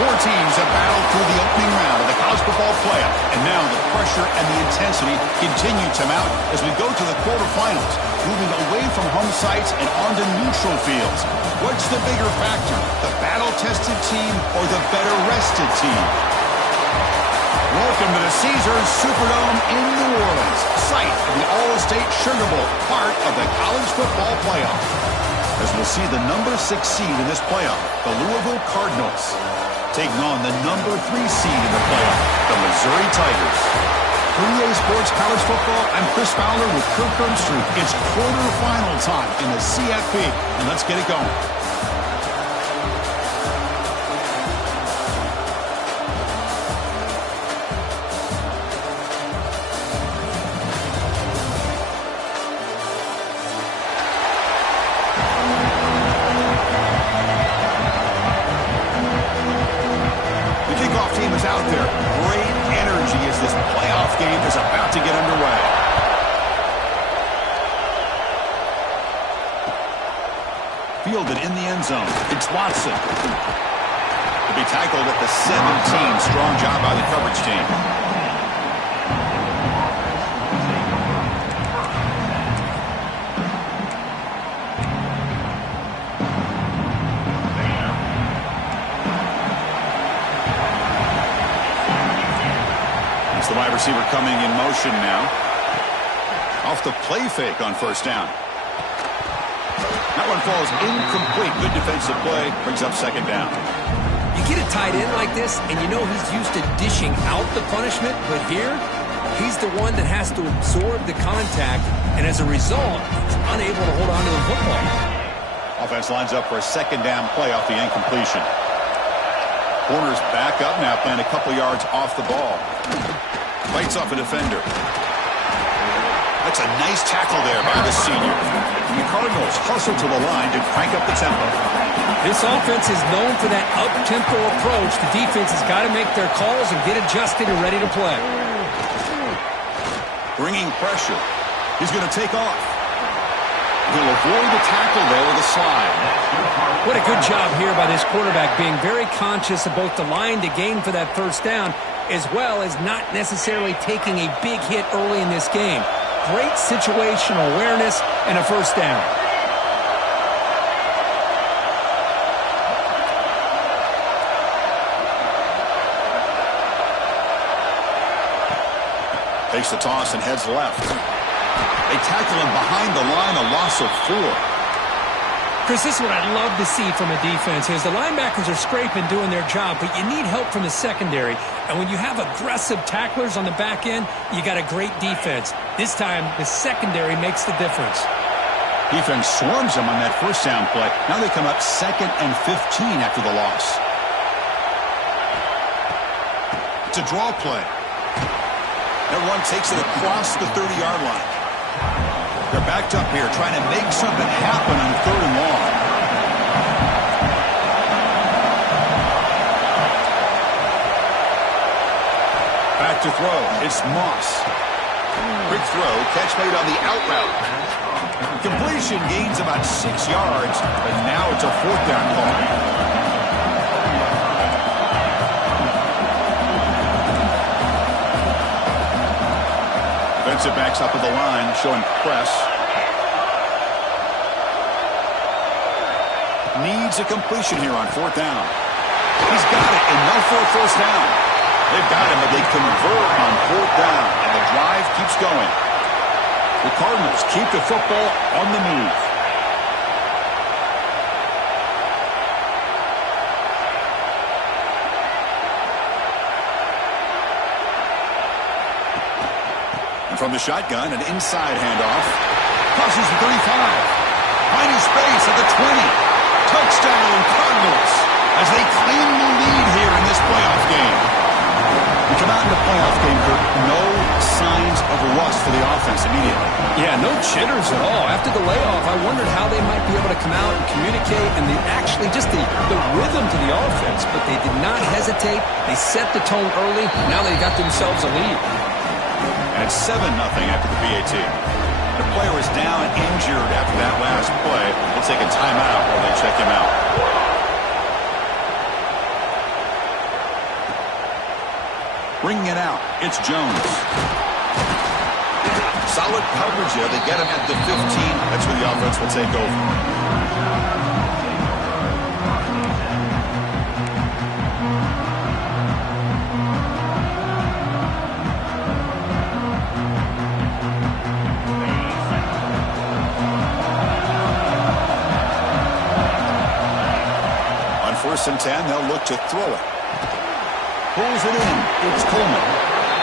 Four teams have battled through the opening round of the college football playoff, and now the pressure and the intensity continue to mount as we go to the quarterfinals, moving away from home sites and onto neutral fields. What's the bigger factor, the battle-tested team or the better-rested team? Welcome to the Caesars Superdome in New Orleans, site of the All-State Sugar Bowl, part of the college football playoff. As we'll see the number 6 seed in this playoff, the Louisville Cardinals, taking on the number 3 seed in the playoff, the Missouri Tigers. For EA Sports College Football, I'm Chris Fowler with Kirk Herbstreit. It's quarterfinal time in the CFP, and let's get it going. Out there. Great energy as this playoff game is about to get underway. Fielded in the end zone. It's Watson. To be tackled at the 17. Strong job by the coverage team. The wide receiver coming in motion now. Off the play fake on first down. That one falls incomplete. Good defensive play. Brings up second down. You get a tight end like this, and you know he's used to dishing out the punishment, but here, he's the one that has to absorb the contact, and as a result, he's unable to hold on to the football. Offense lines up for a second down play off the incompletion. Corners back up now, playing a couple yards off the ball. Fights off a defender. That's a nice tackle there by the senior. And the Cardinals hustle to the line to crank up the tempo. This offense is known for that up-tempo approach. The defense has got to make their calls and get adjusted and ready to play. Bringing pressure. He's going to take off. He'll avoid the tackle there with a slide. What a good job here by this quarterback, being very conscious of both the line to gain for that first down, as well as not necessarily taking a big hit early in this game. Great situational awareness and a first down. Takes the toss and heads left. They tackle him behind the line, a loss of 4. Chris, this is what I'd love to see from a defense is the linebackers are scraping, doing their job, but you need help from the secondary. And when you have aggressive tacklers on the back end, you got a great defense. This time, the secondary makes the difference. Defense swarms them on that first down play. Now they come up 2nd and 15 after the loss. It's a draw play. Everyone takes it across the 30-yard line. They're backed up here trying to make something happen on 3rd and long. Back to throw. It's Moss. Quick throw. Catch made on the out route. Completion gains about 6 yards, but now it's a 4th down call. Defensive backs up at the line, showing press. Needs a completion here on 4th down. He's got it, enough for a first down. They've got him, but they convert on 4th down, and the drive keeps going. The Cardinals keep the football on the move. From the shotgun, an inside handoff. Crosses the 35. Finding space at the 20. Touchdown, Cardinals, as they claim the lead here in this playoff game. We come out in the playoff game, Kirk, no signs of rust for the offense immediately. Yeah, no jitters at all. After the layoff, I wondered how they might be able to come out and communicate and actually just the rhythm to the offense, but they did not hesitate. They set the tone early. Now they got themselves a lead. And it's 7-0 after the PAT. The player is down injured after that last play. We'll take a timeout while they check him out. Bringing it out, it's Jones. Solid coverage there. They get him at the 15. That's where the offense will take over. First and 10, they'll look to throw it. Pulls it in. It's Coleman.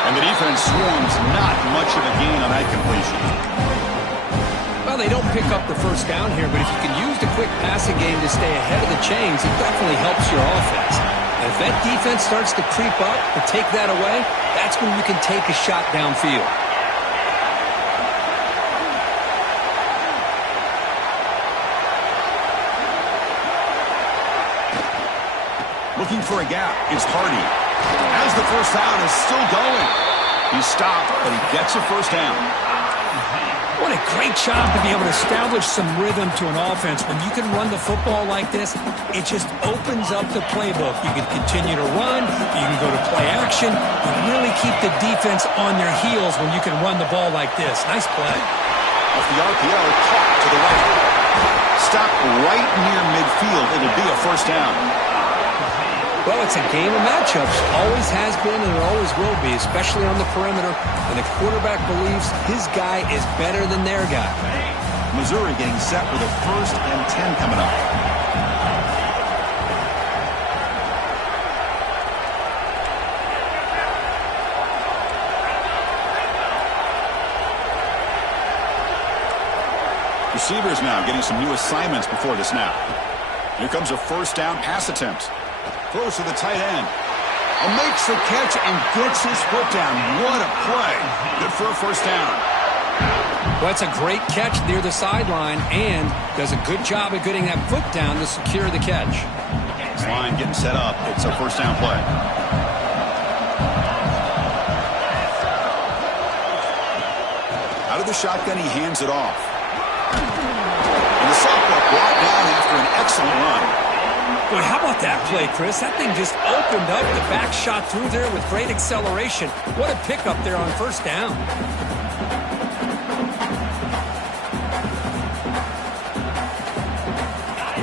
And the defense swarms not much of a gain on that completion. Well, they don't pick up the first down here, but if you can use the quick passing game to stay ahead of the chains, it definitely helps your offense. And if that defense starts to creep up and take that away, that's when you can take a shot downfield. Looking for a gap. It's Hardy. As the first down is still going. He's stopped, but he gets a first down. What a great job to be able to establish some rhythm to an offense. When you can run the football like this, it just opens up the playbook. You can continue to run. You can go to play action. You really keep the defense on their heels when you can run the ball like this. Nice play. Off the RPO, caught to the right. Stopped right near midfield. It'll be a first down. Well, it's a game of matchups. Always has been and it always will be, especially on the perimeter. And the quarterback believes his guy is better than their guy. Missouri getting set with a 1st and 10 coming up. Receivers now getting some new assignments before the snap. Here comes a first down pass attempt. Throws to the tight end. Makes the catch and gets his foot down. What a play. Good for a first down. Well, that's a great catch near the sideline and does a good job of getting that foot down to secure the catch. This line getting set up. It's a first down play. Out of the shotgun, he hands it off. And the sophomore brought down after an excellent run. Boy, how about that play, Chris? That thing just opened up. The back shot through there with great acceleration. What a pickup there on first down.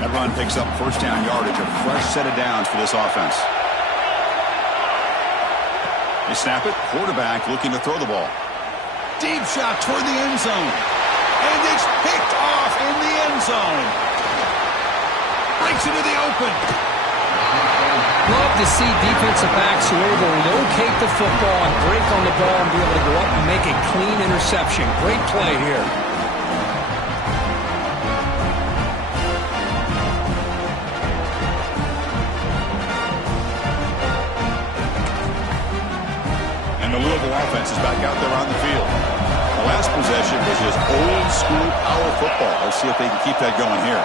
That run picks up first down yardage, a fresh set of downs for this offense. They snap it. Quarterback looking to throw the ball. Deep shot toward the end zone. And it's picked off in the end zone. Breaks into the open. Love to see defensive backs who are able to locate the football and break on the ball and be able to go up and make a clean interception. Great play here. And the Louisville offense is back out there on the field. The last possession was just old school power football. Let's see if they can keep that going here.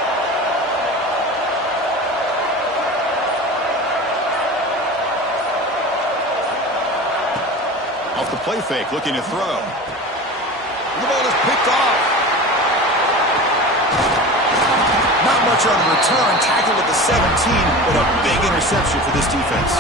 Off the play fake, looking to throw. The ball is picked off. Not much on the return. Tackled at the 17, but a big interception for this defense.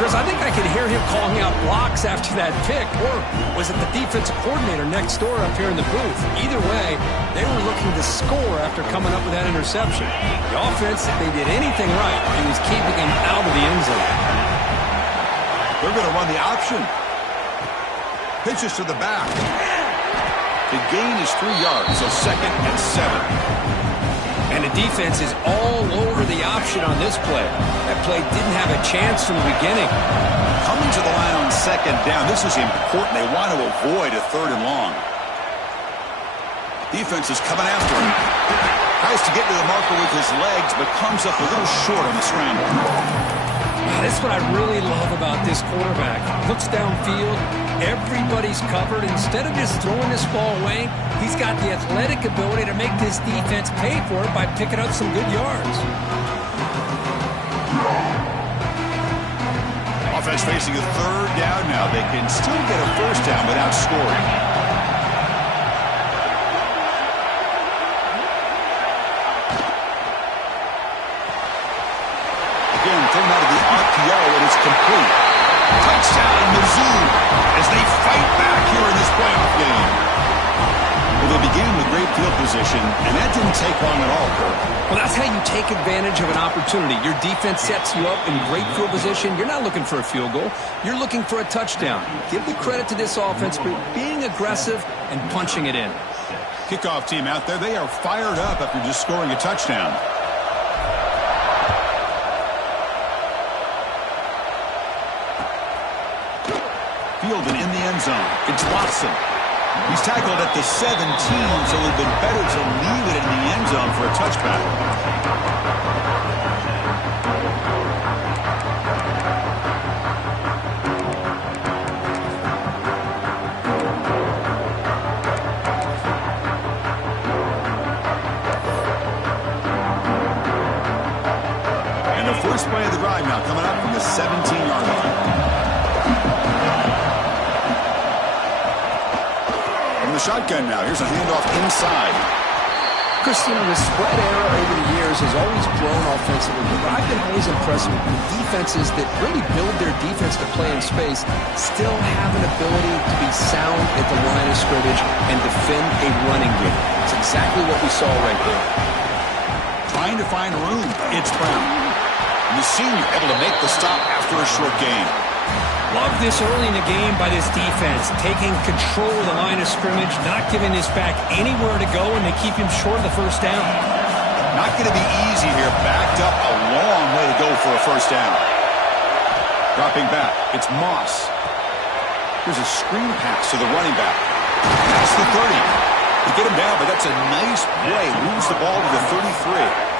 Chris, I think I could hear him calling out blocks after that pick, or was it the defensive coordinator next door up here in the booth? Either way, they were looking to score after coming up with that interception. The offense, if they did anything right, it was keeping him out of the end zone. They're going to run the option. Pitches to the back. The gain is 3 yards, so 2nd and 7. And the defense is all over the option on this play. That play didn't have a chance from the beginning. Coming to the line on 2nd down. This is important. They want to avoid a 3rd and long. Defense is coming after him. Tries to get to the marker with his legs, but comes up a little short on the scramble. That's what I really love about this quarterback. Looks downfield. Everybody's covered. Instead of just throwing this ball away, he's got the athletic ability to make this defense pay for it by picking up some good yards. Offense facing a 3rd down now. They can still get a first down without scoring. Again, thrown out of the RPO, and it's complete. Touchdown, Mizzou, as they fight back here in this playoff game. Well, they began with great field position, and that didn't take long at all, Kurt. Well, that's how you take advantage of an opportunity. Your defense sets you up in great field position. You're not looking for a field goal. You're looking for a touchdown. Give the credit to this offense for being aggressive and punching it in. Kickoff team out there, they are fired up after just scoring a touchdown. Fielded in the end zone. It's Watson. He's tackled at the 17, so it would have been better to leave it in the end zone for a touchback. And the first play of the drive now coming up from the 17-yard line. The shotgun now. Here's a handoff inside. Christian, the spread era over the years has always grown offensively, but I've been always impressed with defenses that really build their defense to play in space, still have an ability to be sound at the line of scrimmage and defend a running game. It's exactly what we saw right there. Trying to find room. It's Brown. And the senior able to make the stop after a short gain. Love this early in the game by this defense, taking control of the line of scrimmage, not giving this back anywhere to go, and they keep him short of the first down. Not going to be easy here. Backed up a long way to go for a first down. Dropping back. It's Moss. Here's a screen pass to the running back. Past the 30. You get him down, but that's a nice play. Moves the ball to the 33.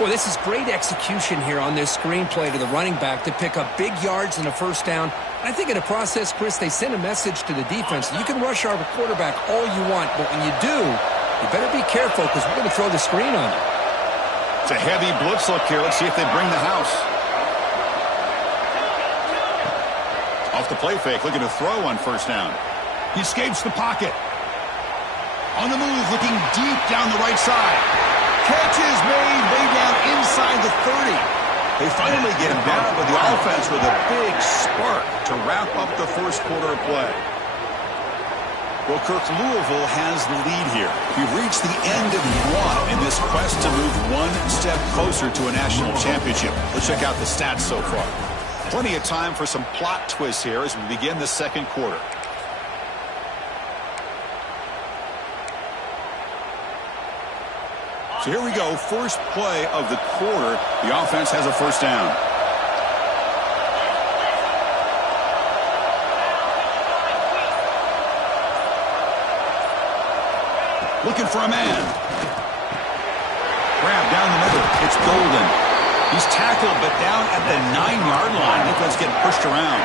Boy, this is great execution here on this screenplay to the running back to pick up big yards and a first down. I think in the process, Chris, they send a message to the defense. You can rush our quarterback all you want, but when you do, you better be careful because we're going to throw the screen on you. It's a heavy blitz look here. Let's see if they bring the house. Off the play fake, looking to throw on first down. He escapes the pocket. On the move, looking deep down the right side. Catch is made, way down inside the 30. They finally get him down, but the offense with a big spark to wrap up the first quarter of play. Well, Kirk, Louisville has the lead here. We've reached the end of one in this quest to move one step closer to a national championship. Let's check out the stats so far. Plenty of time for some plot twists here as we begin the second quarter. So here we go, first play of the quarter. The offense has a first down. Looking for a man. Grab down the middle. It's Golden. He's tackled, but down at the 9-yard line. Defense getting pushed around.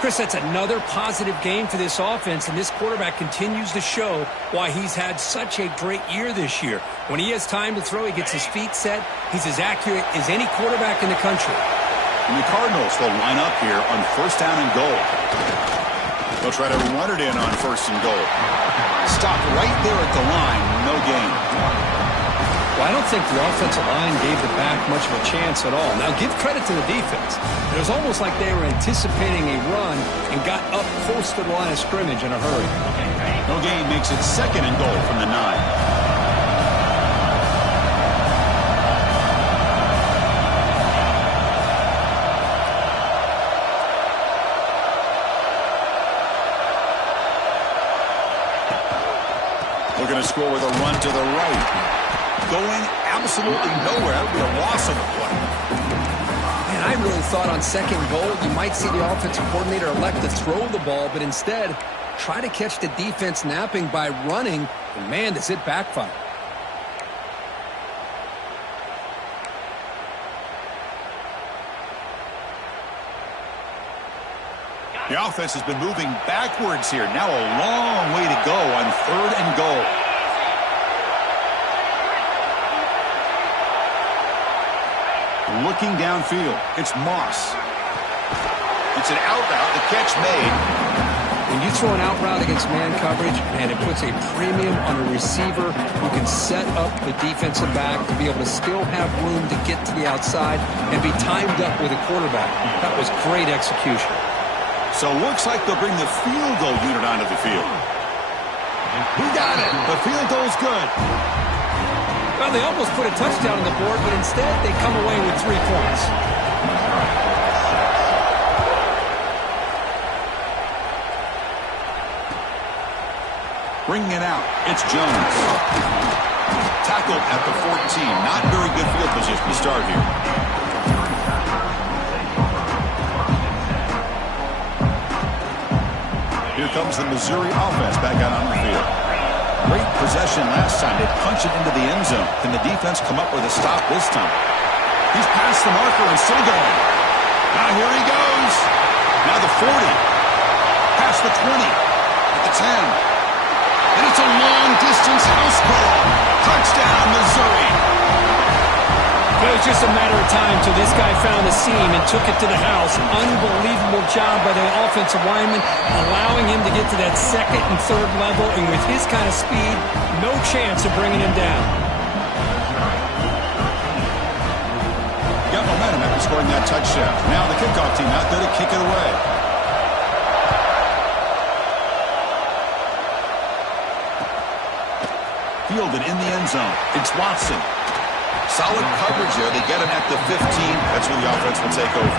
Chris, that's another positive game for this offense, and this quarterback continues to show why he's had such a great year this year. When he has time to throw, he gets his feet set. He's as accurate as any quarterback in the country. And the Cardinals will line up here on first down and goal. They'll try to run it in on first and goal. Stop right there at the line, no gain. Well, I don't think the offensive line gave the back much of a chance at all. Now, give credit to the defense. It was almost like they were anticipating a run and got up close to the line of scrimmage in a hurry. No gain makes it second and goal from the 9. We're going to score with a run to the right. Going absolutely nowhere. That would be a loss of the play. Man, I really thought on second goal you might see the offensive coordinator elect to throw the ball, but instead try to catch the defense napping by running, and man, does it backfire. The offense has been moving backwards here. Now a long way to go on third and goal. Looking downfield, it's Moss. It's an out route, the catch made. When you throw an out route against man coverage, man, it puts a premium on a receiver who can set up the defensive back to be able to still have room to get to the outside and be timed up with a quarterback. That was great execution. So looks like they'll bring the field goal unit onto the field. He got it. The field goal's good. Well, they almost put a touchdown on the board, but instead they come away with 3 points. Bringing it out, it's Jones. Tackled at the 14. Not very good field position to start here. Here comes the Missouri offense back out on the field. Great possession last time. They punch it into the end zone. Can the defense come up with a stop this time? He's past the marker and still going. Now here he goes. Now the 40. Past the 20. At the 10. And it's a long-distance house call. Touchdown, Missouri. It was just a matter of time till this guy found the seam and took it to the house. Unbelievable job by the offensive lineman, allowing him to get to that second and third level. And with his kind of speed, no chance of bringing him down. Got momentum after scoring that touchdown. Now the kickoff team out there to kick it away. Fielded in the end zone. It's Watson. Solid coverage there. They get him at the 15. That's where the offense will take over.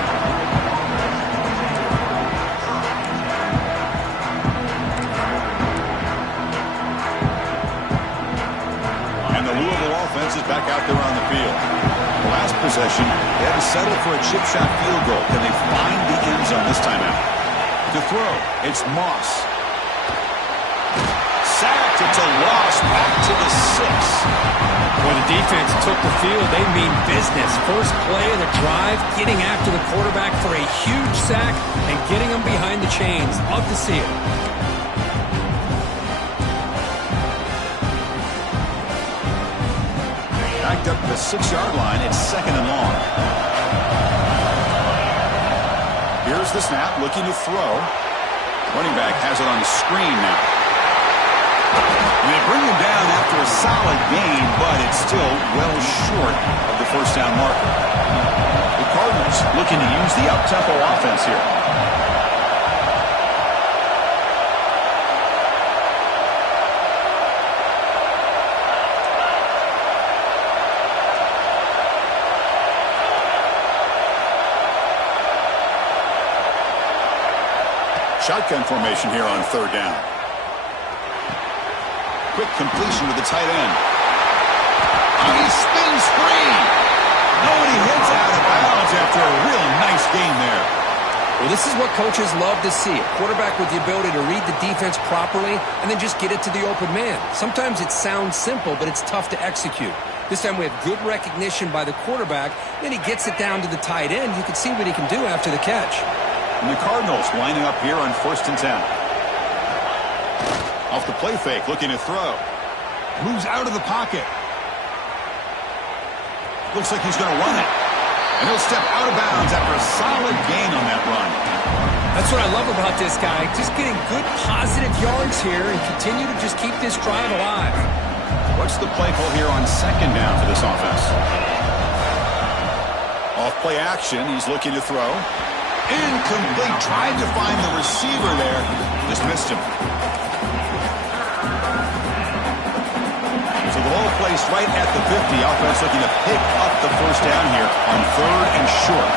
And the Louisville offense is back out there on the field. The last possession, they had to settle for a chip shot field goal. Can they find the end zone this time out? To throw, it's Moss. Sacked. It's a loss. Back to the 6. When the defense took the field, they mean business. First play of the drive, getting after the quarterback for a huge sack and getting him behind the chains. Love to see it. Backed up to the 6-yard line. It's 2nd and long. Here's the snap. Looking to throw. Running back has it on the screen now. And they bring him down after a solid gain, but it's still well short of the first down marker. The Cardinals looking to use the up-tempo offense here. Shotgun formation here on 3rd down. Quick completion to the tight end. Oh, he spins free. Nobody hits out of bounds after a real nice game there. Well, this is what coaches love to see. A quarterback with the ability to read the defense properly and then just get it to the open man. Sometimes it sounds simple, but it's tough to execute. This time we have good recognition by the quarterback. Then he gets it down to the tight end. You can see what he can do after the catch. And the Cardinals lining up here on 1st and 10. Off the play fake, looking to throw. Moves out of the pocket. Looks like he's going to run it. And he'll step out of bounds after a solid gain on that run. That's what I love about this guy. Just getting good positive yards here and continue to just keep this drive alive. What's the play call here on 2nd down for this offense? Off play action, he's looking to throw. Incomplete. Tried to find the receiver there. Just missed him. So the ball placed right at the 50. Offense looking to pick up the first down here on 3rd and short.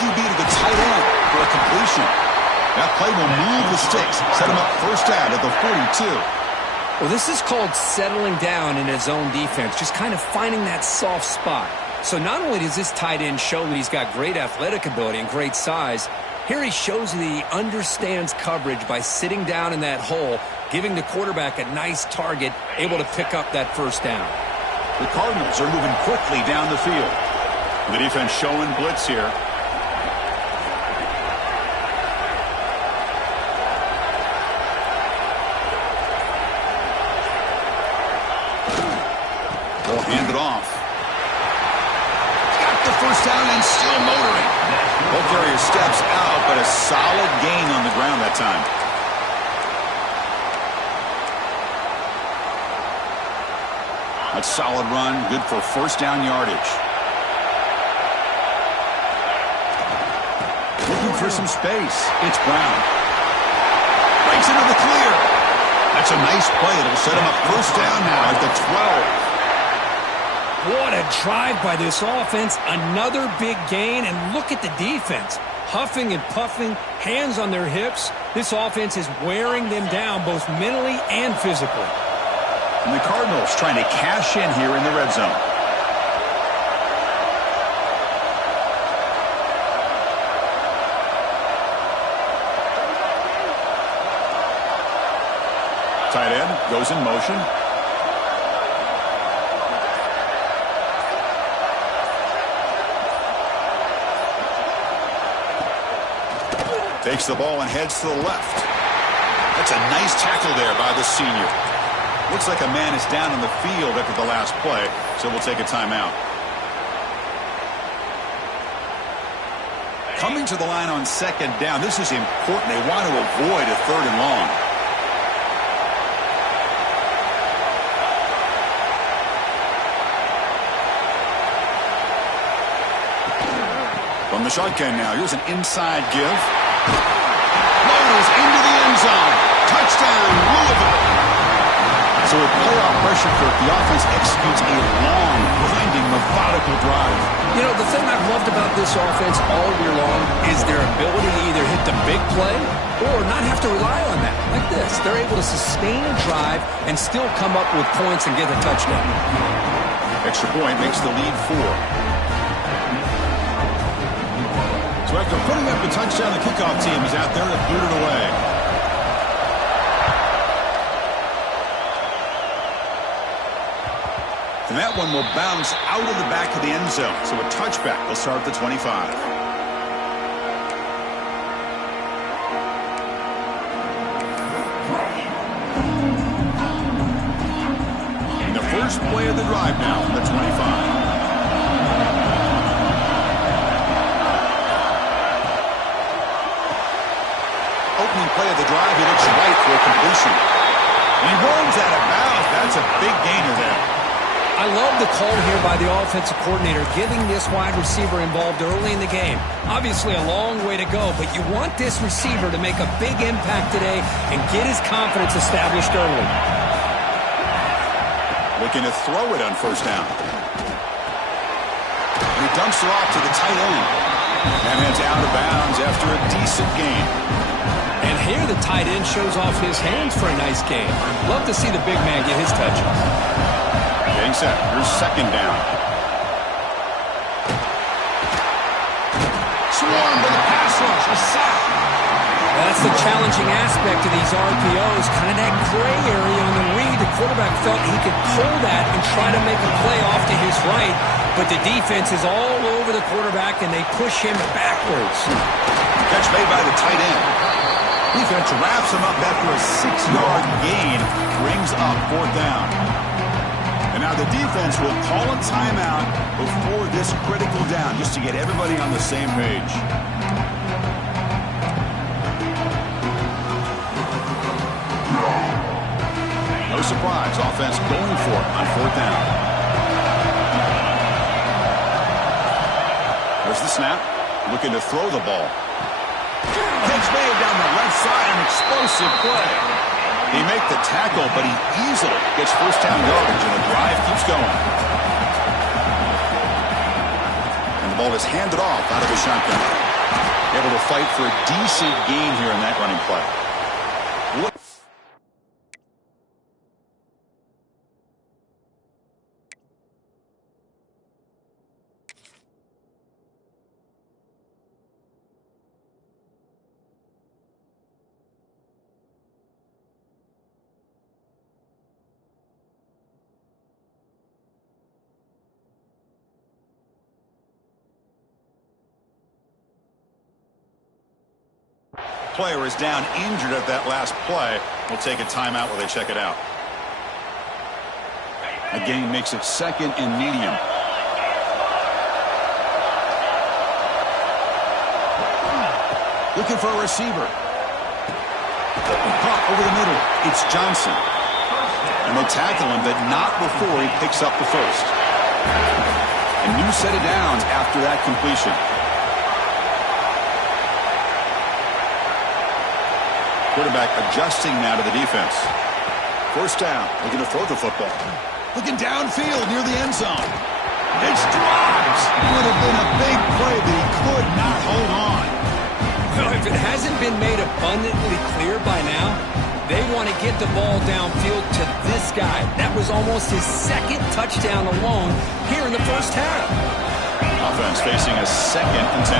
QB to the tight end for a completion. That play will move the sticks. Set him up first down at the 42. Well, this is called settling down in his own defense, just kind of finding that soft spot. So not only does this tight end show that he's got great athletic ability and great size, here he shows that he understands coverage by sitting down in that hole, giving the quarterback a nice target, able to pick up that first down. The Cardinals are moving quickly down the field. The defense showing blitz here. They'll hand it off. Got the first down and still motoring. Ball carrier steps out, but a solid gain on the ground that time. A solid run, good for first down yardage. Looking for some space. It's Brown. Breaks into the clear. That's a nice play. It'll set him up first down now at the 12. What a drive by this offense. Another big gain, and look at the defense. Huffing and puffing, hands on their hips. This offense is wearing them down both mentally and physically. And the Cardinals trying to cash in here in the red zone. Tight end goes in motion. Takes the ball and heads to the left. That's a nice tackle there by the senior. Looks like a man is down on the field after the last play, so we'll take a timeout. Coming to the line on second down, this is important. They want to avoid a third and long. From the shotgun now, here's an inside give. Blows into the end zone. Touchdown, Louisville. So with playoff pressure for it, the offense executes a long, grinding, methodical drive. You know, the thing I've loved about this offense all year long is their ability to either hit the big play or not have to rely on that. Like this, they're able to sustain a drive and still come up with points and get a touchdown. Extra point makes the lead 4. So after putting up a touchdown, the kickoff team is out there to boot it away. And that one will bounce out of the back of the end zone. So a touchback will start at the 25. And the first play of the drive now from the 25. Opening play of the drive, he looks right for a completion. And he runs out of bounds. That's a big gainer there. I love the call here by the offensive coordinator, getting this wide receiver involved early in the game. Obviously a long way to go, but you want this receiver to make a big impact today and get his confidence established early. Looking to throw it on first down. And he dumps it off to the tight end. And heads out of bounds after a decent gain. And here the tight end shows off his hands for a nice gain. Love to see the big man get his touches. Getting set. Here's second down. Swarmed by the pass rush. A sack. That's the challenging aspect of these RPOs. Kind of that gray area on the read. The quarterback felt he could pull that and try to make a play off to his right. But the defense is all over the quarterback, and they push him backwards. Catch made by the tight end. Defense wraps him up after a 6-yard gain. Brings up fourth down. And now the defense will call a timeout before this critical down, just to get everybody on the same page. No surprise, offense going for it on fourth down. There's the snap, looking to throw the ball. Catch made down the left side, an explosive play. He make the tackle, but he easily gets first down yardage, and the drive keeps going. And the ball is handed off out of the shotgun. Able to fight for a decent gain here in that running play. Look. Player is down injured at that last play. We'll take a timeout while they check it out. A gain makes it second and medium. Looking for a receiver. Caught over the middle. It's Johnson. And they tackle him, but not before he picks up the first. A new set of downs after that completion. Quarterback adjusting now to the defense. First down, looking to throw the football. Looking downfield near the end zone. It's dropped. Would have been a big play, but he could not hold on. Well, if it hasn't been made abundantly clear by now, they want to get the ball downfield to this guy. That was almost his second touchdown alone here in the first half. Offense facing a 2nd and 10.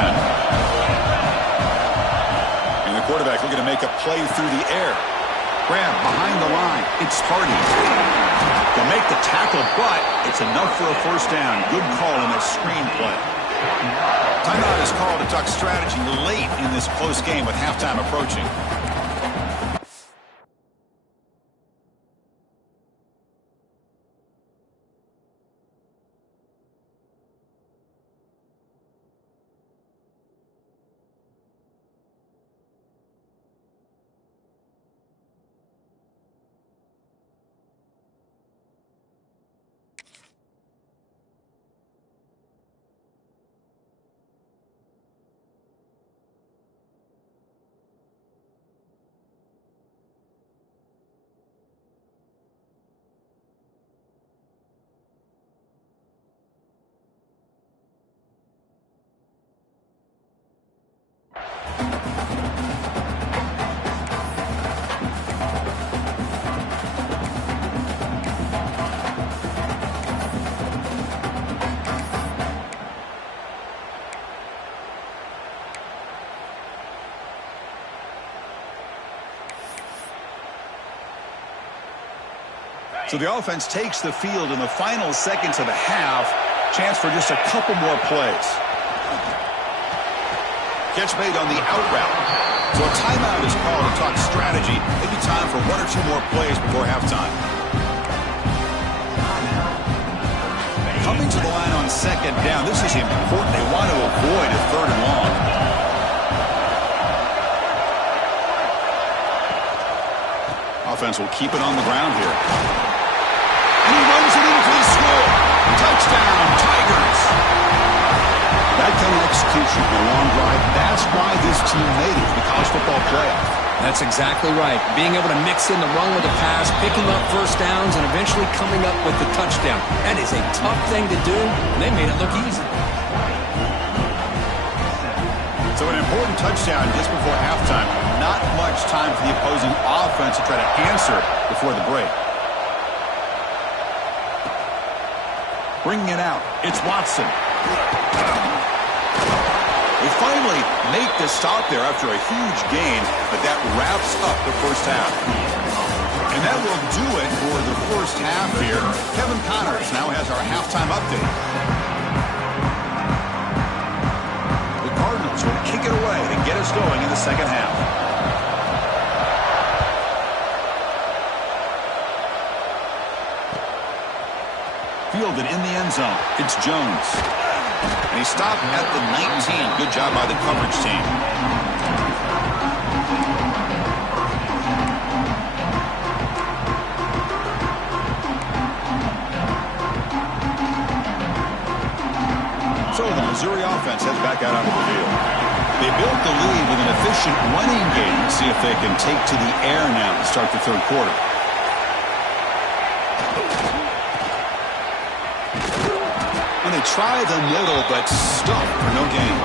And the quarterback looking to make a play through the air. Grab behind the line. It's Hardy. They'll make the tackle, but it's enough for a first down. Good call in a screen play. Timeout is called to talk strategy late in this close game with halftime approaching. So the offense takes the field in the final seconds of the half. Chance for just a couple more plays. Catch made on the out route. So a timeout is called to talk strategy. Maybe time for 1 or 2 more plays before halftime. Coming to the line on 2nd down. This is important. They want to avoid a 3rd and long. Offense will keep it on the ground here. And he runs it in for the score. Touchdown, Tigers. That kind of execution in a long drive, that's why this team made it to the college football playoff. That's exactly right. Being able to mix in the run with the pass, picking up first downs, and eventually coming up with the touchdown. That is a tough thing to do, and they made it look easy. So an important touchdown just before halftime. Not much time for the opposing offense to try to answer before the break. Bringing it out, it's Watson. They finally make the stop there after a huge gain, but that wraps up the first half. And that will do it for the first half here. Kevin Connors now has our halftime update. The Cardinals will kick it away to get us going in the second half. Fielded in the end zone. It's Jones. And he stopped at the 19. Good job by the coverage team. So the Missouri offense heads back out onto the field. They built the lead with an efficient running game. Let's see if they can take to the air now to start the third quarter. And they try the middle, but stuck for no gain.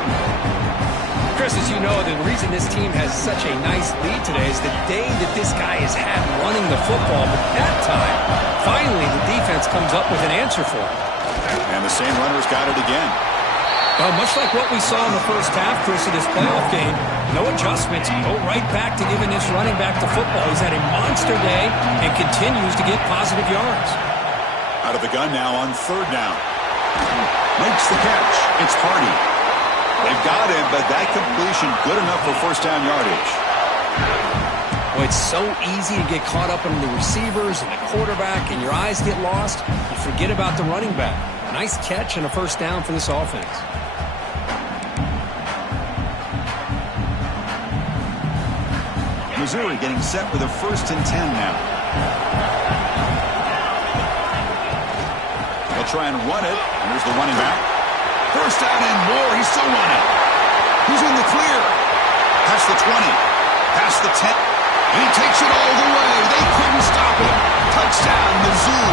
Chris, as you know, the reason this team has such a nice lead today is the day that this guy has had running the football. But that time, finally, the defense comes up with an answer for him. And the same runner's got it again. Well, much like what we saw in the first half, Chris, of this playoff game, no adjustments, go right back to giving this running back the football. He's had a monster day and continues to get positive yards. Out of the gun now on 3rd down. Makes the catch. It's Hardy. They've got him, but that completion good enough for first down yardage. Well, it's so easy to get caught up in the receivers and the quarterback, and your eyes get lost. You forget about the running back. Nice catch and a first down for this offense. Missouri getting set with a 1st and 10 now. They'll try and run it, and there's the running back. 1st down and more. He's still running. He's in the clear. Past the 20. Past the 10. And he takes it all the way. They couldn't stop him. Touchdown, Mizzou.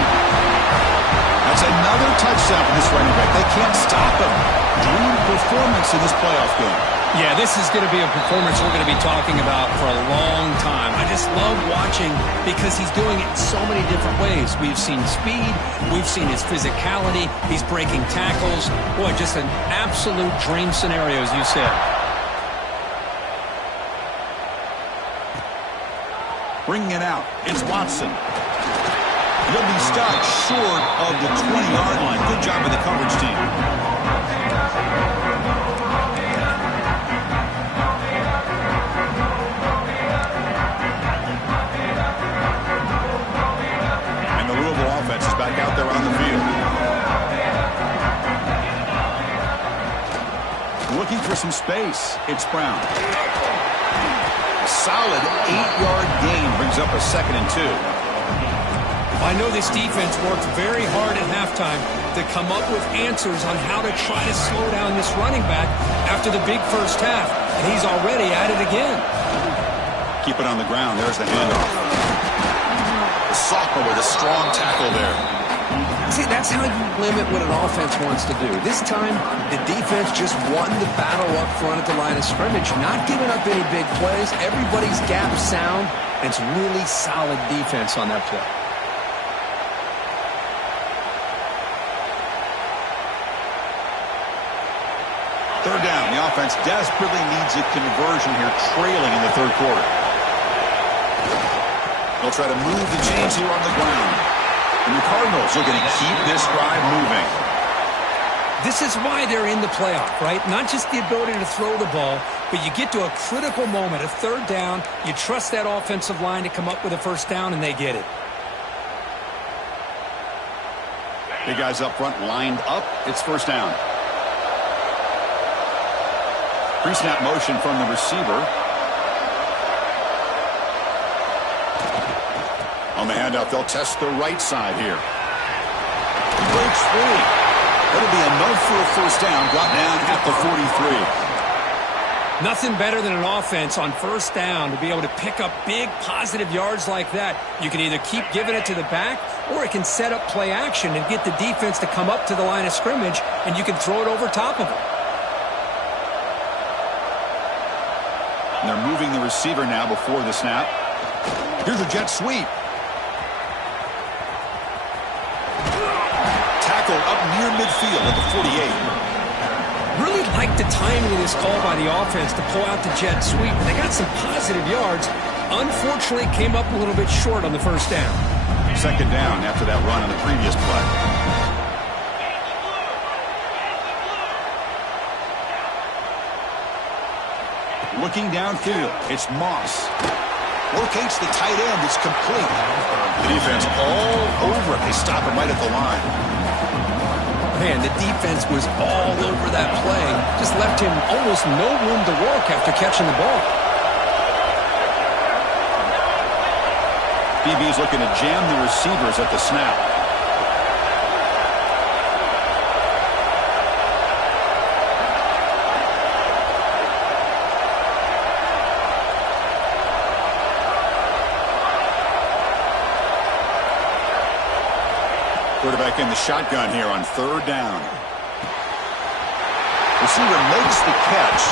That's another touchdown for this running back. They can't stop him. Dream performance in this playoff game. Yeah, this is going to be a performance we're going to be talking about for a long time. I just love watching because he's doing it in so many different ways. We've seen speed. We've seen his physicality. He's breaking tackles. Boy, just an absolute dream scenario, as you said. Bringing it out. It's Watson. He'll be stopped short of the 20-yard line. Good job by the coverage team. And the Louisville offense is back out there on the field. Looking for some space. It's Brown. A solid 8-yard gain brings up a 2nd and 2. I know this defense worked very hard at halftime to come up with answers on how to try to slow down this running back after the big first half, and he's already at it again. Keep it on the ground. There's the handoff. The sophomore with a strong tackle there. See, that's how you limit what an offense wants to do. This time, the defense just won the battle up front at the line of scrimmage, not giving up any big plays. Everybody's gap sound, and it's really solid defense on that play. 3rd down. The offense desperately needs a conversion here, trailing in the 3rd quarter. They'll try to move the chains here on the ground. And the Cardinals looking to keep this drive moving. This is why they're in the playoff, right? Not just the ability to throw the ball, but you get to a critical moment, a 3rd down. You trust that offensive line to come up with a 1st down, and they get it. Big guys up front lined up. It's 1st down. Pre-snap motion from the receiver. On the handoff, they'll test the right side here. He breaks free. That'll be enough for a 1st down. Brought down at the 43. Nothing better than an offense on 1st down to be able to pick up big positive yards like that. You can either keep giving it to the back, or it can set up play action and get the defense to come up to the line of scrimmage, and you can throw it over top of them. And they're moving the receiver now before the snap. Here's a jet sweep. Tackle up near midfield at the 48. Really like the timing of this call by the offense to pull out the jet sweep. They got some positive yards. Unfortunately, came up a little bit short on the 1st down. 2nd down after that run on the previous play. Looking downfield, it's Moss. Locates the tight end. It's complete. The defense all over it. They stop him right at the line. Man, the defense was all over that play. Just left him almost no room to work after catching the ball. DB's looking to jam the receivers at the snap. Quarterback in the shotgun here on 3rd down. Receiver makes the catch,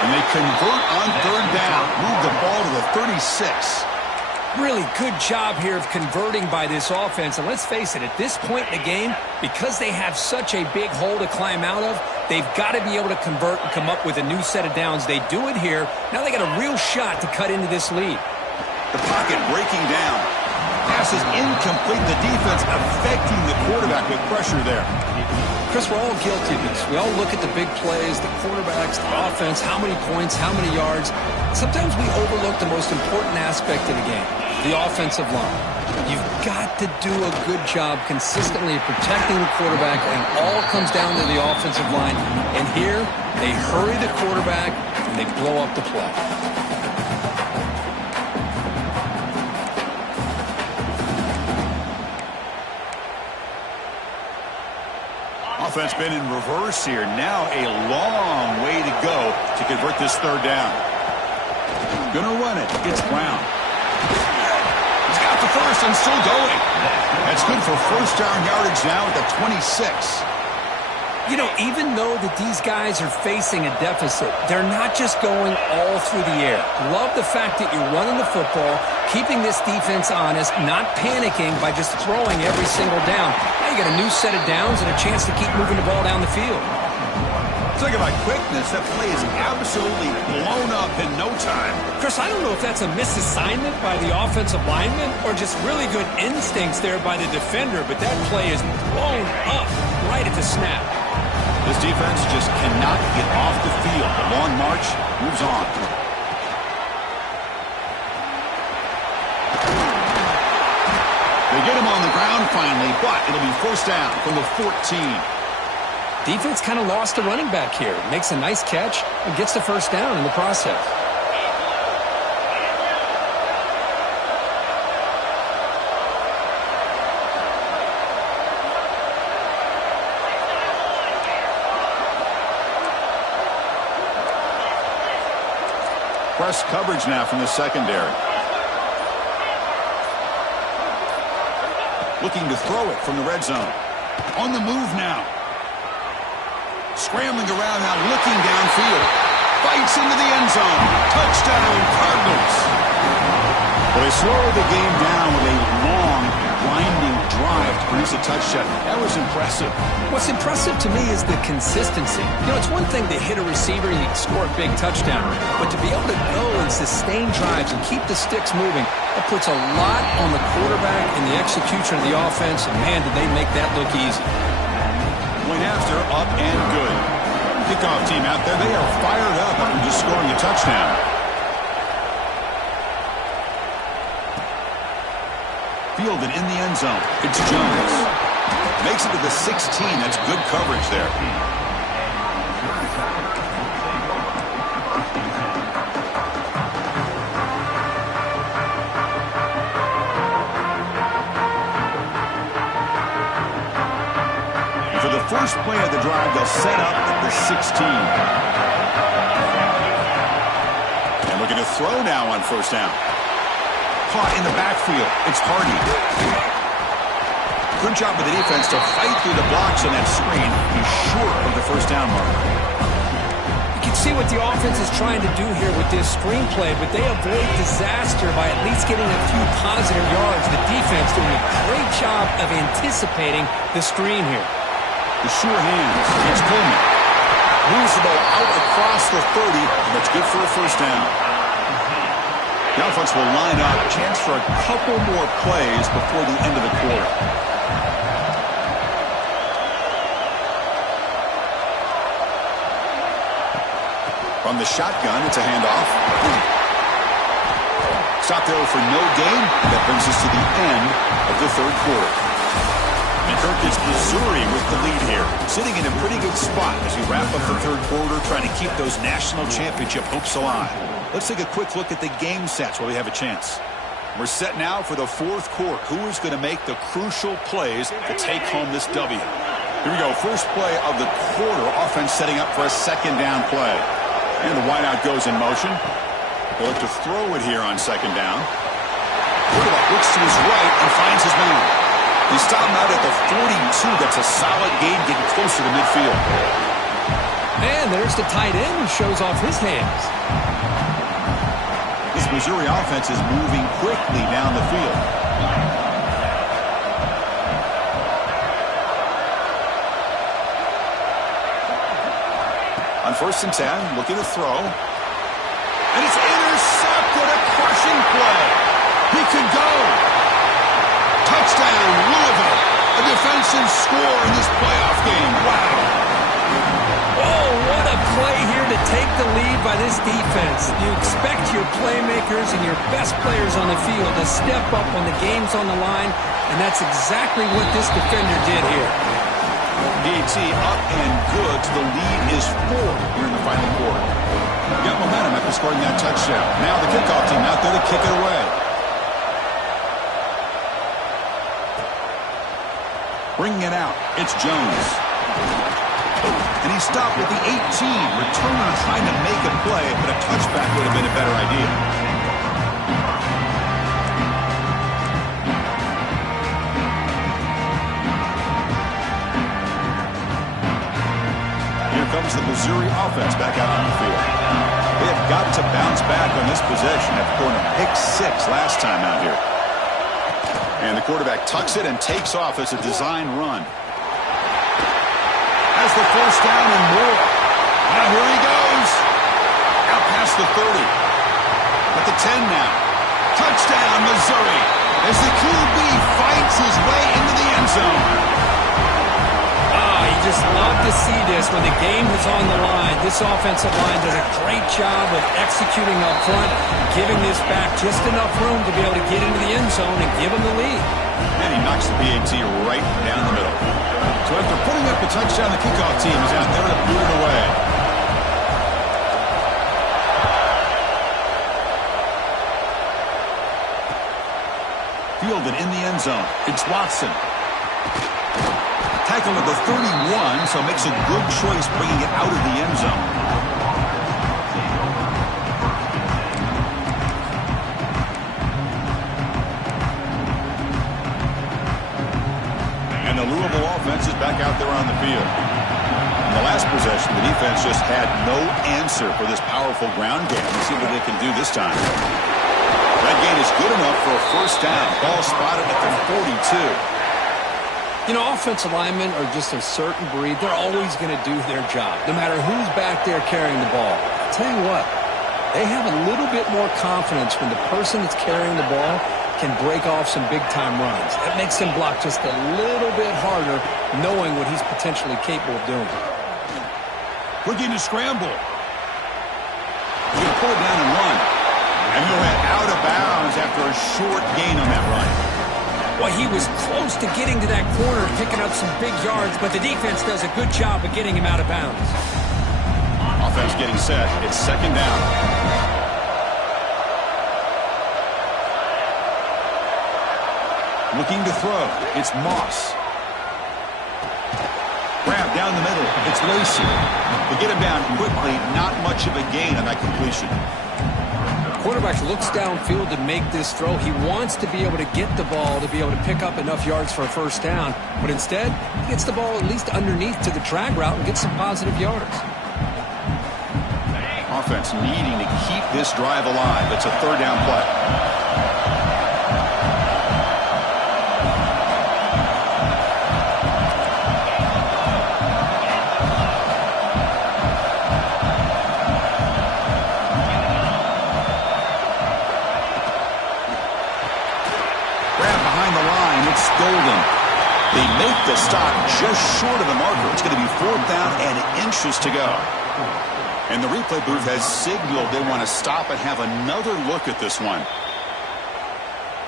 and they convert on 3rd down. Move the ball to the 36. Really good job here of converting by this offense. And let's face it, at this point in the game, because they have such a big hole to climb out of, they've got to be able to convert and come up with a new set of downs. They do it here. Now they got a real shot to cut into this lead. The pocket breaking down. Pass is incomplete. The defense affecting the quarterback with pressure there. Chris, we're all guilty of this. We all look at the big plays, the quarterbacks, the offense, how many points, how many yards. Sometimes we overlook the most important aspect of the game, the offensive line. You've got to do a good job consistently protecting the quarterback, and all comes down to the offensive line. And here, they hurry the quarterback, and they blow up the play. Offense been in reverse here. Now a long way to go to convert this third down. Gonna run it. It's Brown. He's got the first and still going. That's good for first down yardage now at the 26. You know, even though that these guys are facing a deficit, they're not just going all through the air. Love the fact that you're running the football, keeping this defense honest, not panicking by just throwing every single down. Now you got a new set of downs and a chance to keep moving the ball down the field. Talking about quickness, that play is absolutely blown up in no time. Chris, I don't know if that's a misassignment by the offensive lineman or just really good instincts there by the defender, but that play is blown up right at the snap. This defense just cannot get off the field. The long march moves on. They get him on the ground finally, but it'll be first down from the 14. Defense kind of lost a running back here. Makes a nice catch and gets the first down in the process. Press coverage now from the secondary. Looking to throw it from the red zone. On the move now. Scrambling around now, looking downfield. Fights into the end zone. Touchdown, Cardinals. Well, they slowed the game down with a long, grinding drive to produce a touchdown. That was impressive. What's impressive to me is the consistency. You know, it's one thing to hit a receiver and you can score a big touchdown, but to be able to go and sustain drives and keep the sticks moving, that puts a lot on the quarterback and the execution of the offense, and man, did they make that look easy. Point after, up and good. Kickoff team out there, they are fired up after just scoring a touchdown. Fielded in the end zone. It's Jones. Makes it to the 16. That's good coverage there. And for the first play of the drive, they'll set up at the 16. And looking to throw now on first down. Caught in the backfield. It's Hardy. Good job of the defense to fight through the blocks on that screen. He's short of the first down mark. You can see what the offense is trying to do here with this screenplay, but they avoid disaster by at least getting a few positive yards. The defense doing a great job of anticipating the screen here. The sure hands. It's Coleman. Moves the ball out across the 30, and that's good for a first down. The offense will line up. A chance for a couple more plays before the end of the quarter. From the shotgun, it's a handoff. Stop there for no gain. That brings us to the end of the third quarter. And Kirk, is Missouri with the lead here. Sitting in a pretty good spot as we wrap up the third quarter, trying to keep those national championship hopes alive. Let's take a quick look at the game sets while we have a chance. We're set now for the fourth quarter. Who is going to make the crucial plays to take home this W? Here we go. First play of the quarter. Offense setting up for a second down play. And the wideout goes in motion. They'll look to throw it here on second down. Quarterback looks to his right and finds his man. He stopped him out at the 42. That's a solid gain, getting closer to midfield. And there's the tight end who shows off his hands. This Missouri offense is moving quickly down the field. On 1st and 10, looking to throw. And it's intercepted, a crushing play. He could go. Touchdown, Louisville. A defensive score in this playoff game. Wow. Oh, what a play here to take the lead by this defense. You expect your playmakers and your best players on the field to step up when the game's on the line, and that's exactly what this defender did here. BT up and good. So the lead is 4 here in the final quarter. Got momentum after scoring that touchdown. Now the kickoff team out there to kick it away. Bringing it out, it's Jones. And he stopped at the 18. Returner trying to make a play, but a touchback would have been a better idea. Here comes the Missouri offense back out on the field. They have got to bounce back on this possession after throwing a pick 6 last time out here. And the quarterback tucks it and takes off as a design run. Has the first down and more. Now here he goes. Out past the 30. At the 10 now. Touchdown, Missouri. As the QB fights his way into the end zone. You just love to see this when the game is on the line. This offensive line does a great job of executing up front, giving this back just enough room to be able to get into the end zone and give them the lead. And he knocks the PAT right down the middle. So after putting up the touchdown, the kickoff team is out there to boot it away. Fielded in the end zone. It's Watson. Tackle at the 31, so makes a good choice bringing it out of the end zone. And the Louisville offense is back out there on the field. In the last possession, the defense just had no answer for this powerful ground game. Let's see what they can do this time. That gain is good enough for a first down. Ball spotted at the 42. You know, offensive linemen are just a certain breed. They're always going to do their job, no matter who's back there carrying the ball. I'll tell you what, they have a little bit more confidence when the person that's carrying the ball can break off some big-time runs. That makes them block just a little bit harder, knowing what he's potentially capable of doing. Looking to scramble. He's going to pull it down and run. And he'll head out of bounds after a short gain on that run. Well, he was close to getting to that corner, picking up some big yards, but the defense does a good job of getting him out of bounds. Offense getting set. It's second down. Looking to throw. It's Moss. Grab down the middle. It's Lacey. To get him down quickly, not much of a gain on that completion. Quarterback looks downfield to make this throw. He wants to be able to get the ball to be able to pick up enough yards for a first down, but instead he gets the ball at least underneath to the drag route and gets some positive yards. Offense needing to keep this drive alive. It's a third down play. They make the stop just short of the marker. It's going to be fourth down and inches to go. And the replay booth has signaled they want to stop and have another look at this one.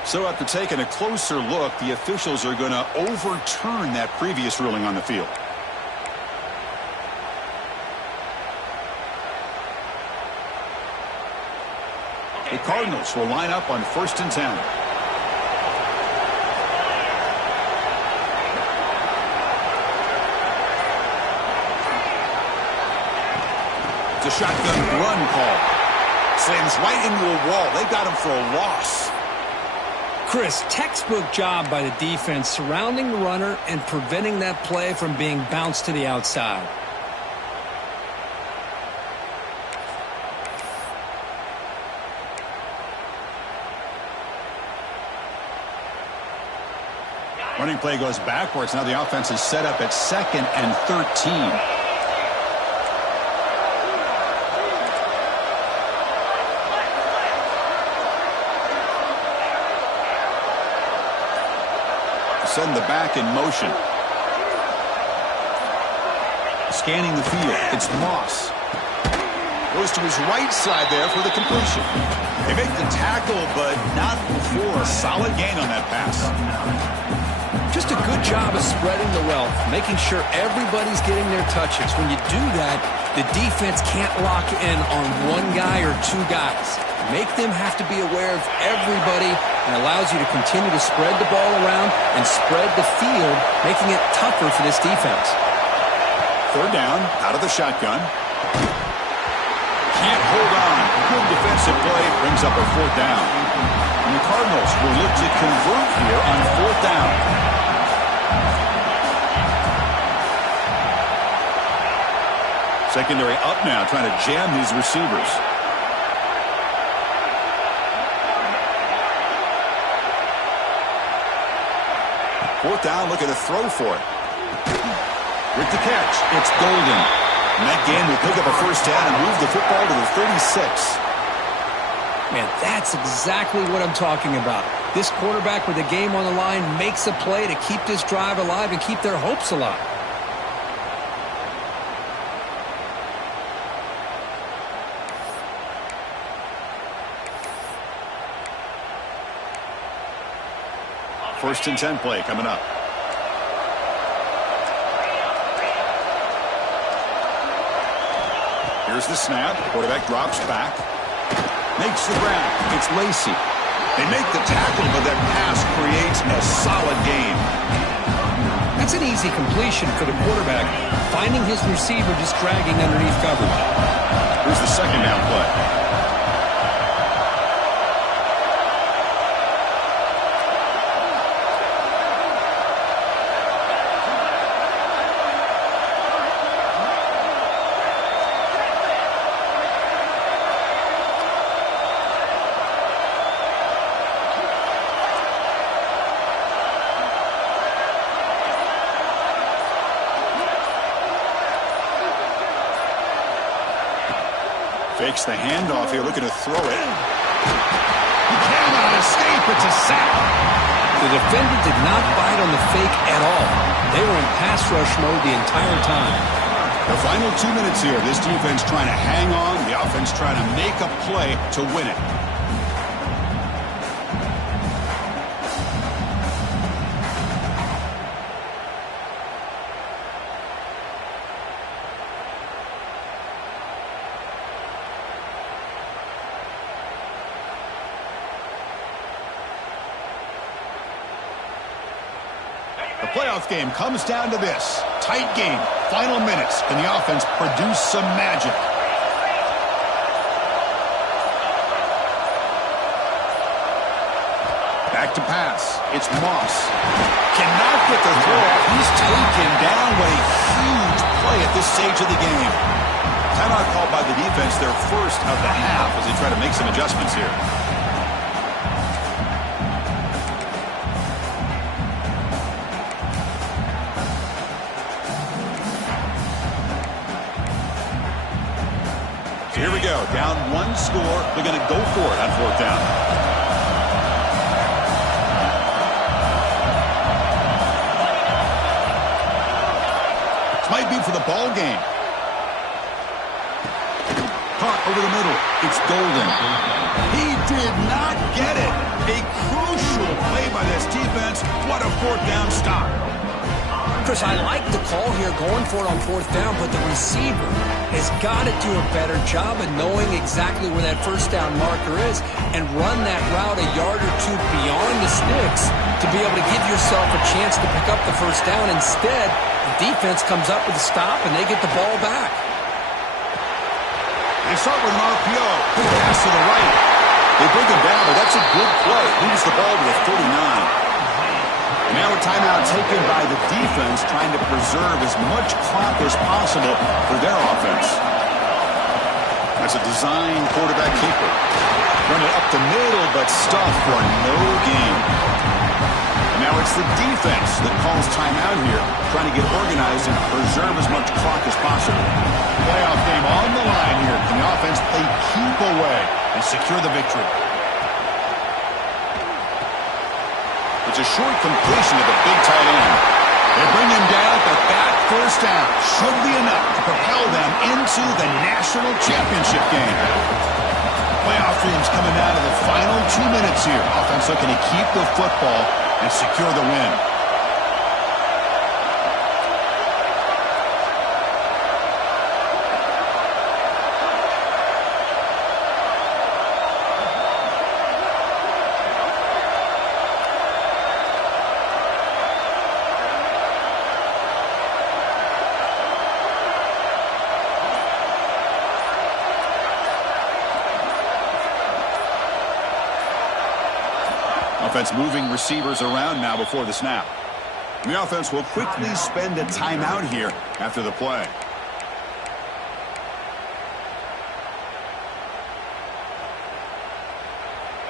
So after taking a closer look, the officials are going to overturn that previous ruling on the field. The Cardinals will line up on 1st and 10. A shotgun run call. Slams right into a wall. They got him for a loss. Chris, textbook job by the defense surrounding the runner and preventing that play from being bounced to the outside. Running play goes backwards. Now the offense is set up at 2nd and 13. Send the back in motion. Scanning the field. It's Moss. Goes to his right side there for the completion. They make the tackle, but not before a solid gain on that pass. Just a good job of spreading the wealth, making sure everybody's getting their touches. When you do that, the defense can't lock in on one guy or two guys. Make them have to be aware of everybody and allows you to continue to spread the ball around and spread the field, making it tougher for this defense. third down, out of the shotgun. Can't hold on. Good defensive play brings up a fourth down. And the Cardinals will look to convert here on fourth down. Secondary up now, trying to jam these receivers. Fourth down, looking to throw for it. With the catch, it's Golden. And that game will pick up a first down and move the football to the 36. Man, that's exactly what I'm talking about. This quarterback with the game on the line makes a play to keep this drive alive and keep their hopes alive. First and 10 play coming up. Here's the snap. Quarterback drops back. Makes the grab. It's Lacy. They make the tackle, but that pass creates a solid gain. That's an easy completion for the quarterback, finding his receiver just dragging underneath coverage. Here's the second down play. Fakes the handoff here, looking to throw it. He cannot escape. It's a sack. The defender did not bite on the fake at all. They were in pass rush mode the entire time. The final 2 minutes here. This defense trying to hang on. The offense trying to make a play to win it. The playoff game comes down to this. Tight game, final minutes. Can the offense produce some magic? Back to pass. It's Moss. Cannot get the throw off. He's taken down. What a huge play at this stage of the game. Timeout called by the defense, their first of the half, as they try to make some adjustments here. Here we go. Down one score. They're going to go for it on fourth down. This might be for the ball game. Caught over the middle. It's Golden. He did not get it. A crucial play by this defense. What a fourth down stop. Chris, I like the call here going for it on fourth down, but the receiver has got to do a better job of knowing exactly where that first down marker is and run that route a yard or two beyond the sticks to be able to give yourself a chance to pick up the first down. Instead, the defense comes up with a stop and they get the ball back. They start with an RPO. Good pass to the right. They bring him down, but that's a good play. Moves the ball to the 39. Now a timeout taken by the defense, trying to preserve as much clock as possible for their offense. That's a design quarterback keeper. Run it up the middle, but stuffed for no gain. And now it's the defense that calls timeout here, trying to get organized and preserve as much clock as possible. Playoff game on the line here. Can the offense play keep away and secure the victory? It's a short completion of the big tight end. They bring him down, but that first down should be enough to propel them into the national championship game. Playoff dreams coming down to the final 2 minutes here. Offense looking to keep the football and secure the win. Offense moving receivers around now before the snap. And the offense will quickly spend a timeout here after the play.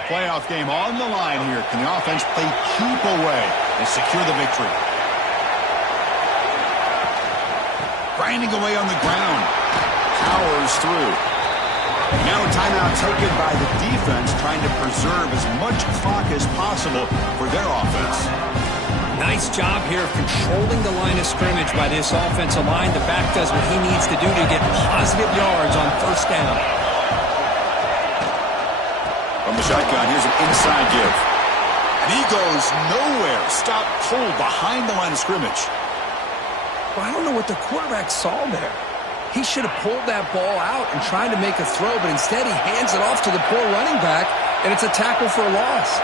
Playoff game on the line here. Can the offense play keep away and secure the victory? Grinding away on the ground. Powers through. Now a timeout taken by the defense, trying to preserve as much clock as possible for their offense. Nice job here of controlling the line of scrimmage by this offensive line. The back does what he needs to do to get positive yards on first down. From the shotgun, here's an inside give. And he goes nowhere. Stop cold behind the line of scrimmage. Well, I don't know what the quarterback saw there. He should have pulled that ball out and tried to make a throw, but instead he hands it off to the poor running back, and it's a tackle for a loss.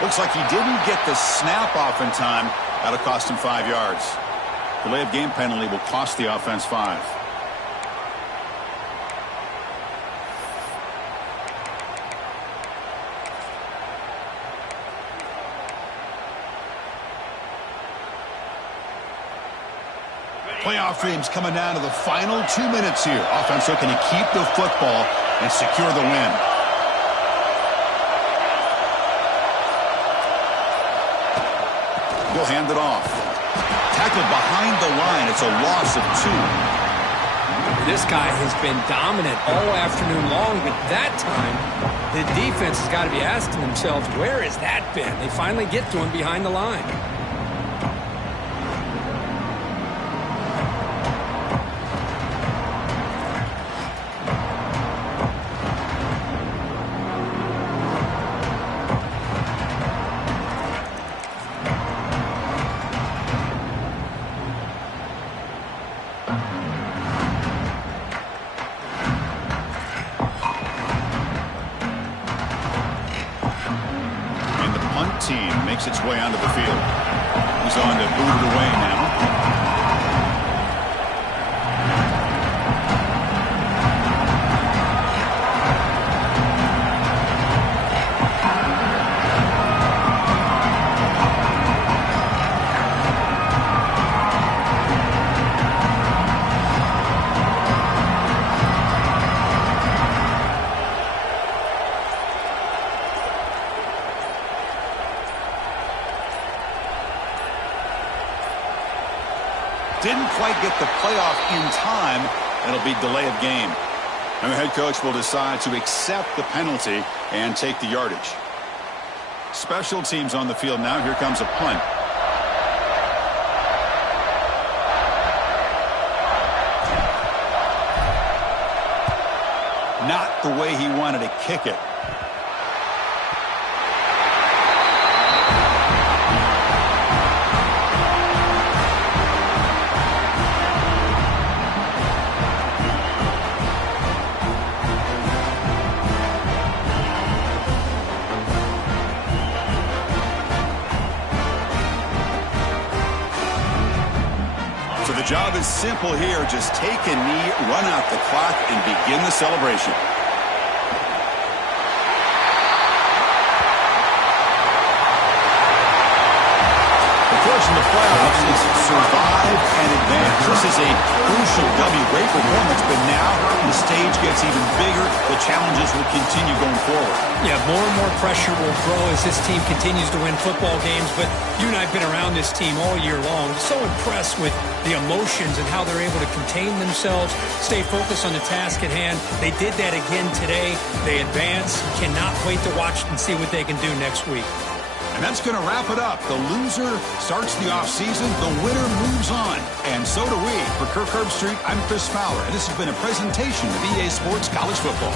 Looks like he didn't get the snap off in time. That'll cost him 5 yards. Delay of game penalty will cost the offense 5. Playoff games coming down to the final 2 minutes here. Offense looking to keep the football and secure the win. He'll hand it off. Tackled behind the line. It's a loss of 2. This guy has been dominant all afternoon long, but that time, the defense has got to be asking themselves, where has that been? They finally get to him behind the line. Team makes its way onto the field. He's on to boot it away now. Didn't quite get the playoff in time. It'll be delay of game. And the head coach will decide to accept the penalty and take the yardage. Special teams on the field now. Here comes a punt. Not the way he wanted to kick it. The job is simple here. Just take a knee, run out the clock, and begin the celebration. The course in the playoffs is survive and advance. This is a crucial W. Great performance, but now the stage gets even bigger. The challenges will continue going forward. Yeah, more and more pressure will grow as this team continues to win football games, but you and I have been around this team all year long. So impressed with the emotions and how they're able to contain themselves, stay focused on the task at hand. They did that again today. They advance. Cannot wait to watch and see what they can do next week. And that's going to wrap it up. The loser starts the offseason. The winner moves on. And so do we. For Kirk Herbstreit, I'm Chris Fowler, and this has been a presentation of EA Sports College Football.